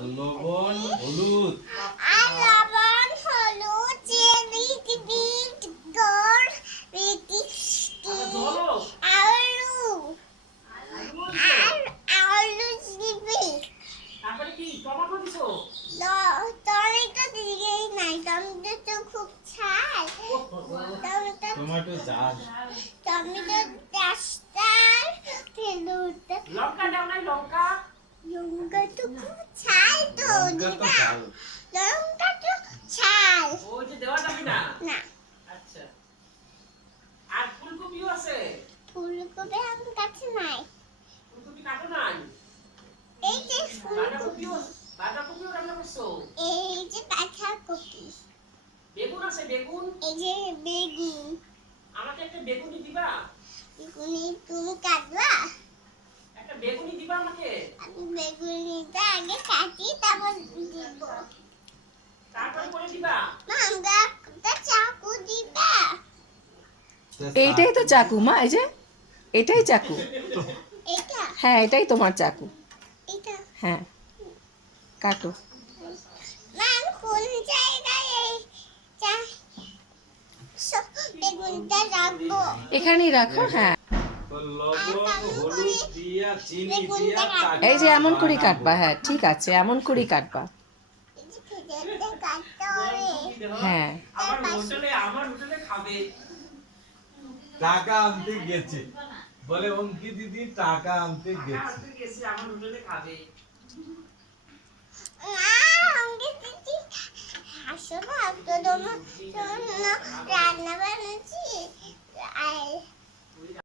লবণ হলুদ চিনি বিট গোড় আলু দিবি। তারপরে কি টমেটো দিছো? টমেটো দিয়েই নাই, টমেটো তো খুব ঝাল। টমেটো ঝাল, টমেটো চাষটার ফেলুটা লঙ্কা দাও নাই লঙ্কা? লঙ্কা তো খুব ঝাল তো লঙ্কা তো ঝাল। লঙ্কা তো ঝাল ওই যে দেওয়া যাবে না। না। আচ্ছা, আর ফুলকপিও আছে? ফুলকপি আমার কাছে নাই। ফুলকপি কাটো নাই? এই যে ফুলকপি, বাঁধাকপিও রান্না করছো? এই যে বাঁধাকপি, বেগুন আছে? বেগুন? এই যে বেগুন। আমাকে একটা বেগুনি দিবা? বেগুনি তুমি কাটবা? একটা বেগুনি দিবা আমাকে? আমি বেগুনিটা আগে কাটি, তারপর দিব। তারপর করে দিবা? মা আমরা একটা চাকু দিবা? এইটাই তো চাকু মা, এই যে এটাই চাকু। এটা হ্যাঁ, এটাই তোমার চাকু। এটা হ্যাঁ, কাটো। মা আমি কোন জায়গায় এই বেগুনটা রাখবো? এখানেই রাখো। হ্যাঁ, তো লবণ হলুদ দিয়া চিনি দিয়া এই যে এমন করে কাটবা। হ্যাঁ, ঠিক আছে, এমন করে কাটবা। এই যে খেতে কাটতে হবে। হ্যাঁ, আমার হোটেলে খাবে। টাকা আনতে গেছে, বলে অঙ্কি দিদি টাকা আনতে গেছে। গেছি আমার হোটেলে খাবে। আসলে তো রান্না বান্নাছি।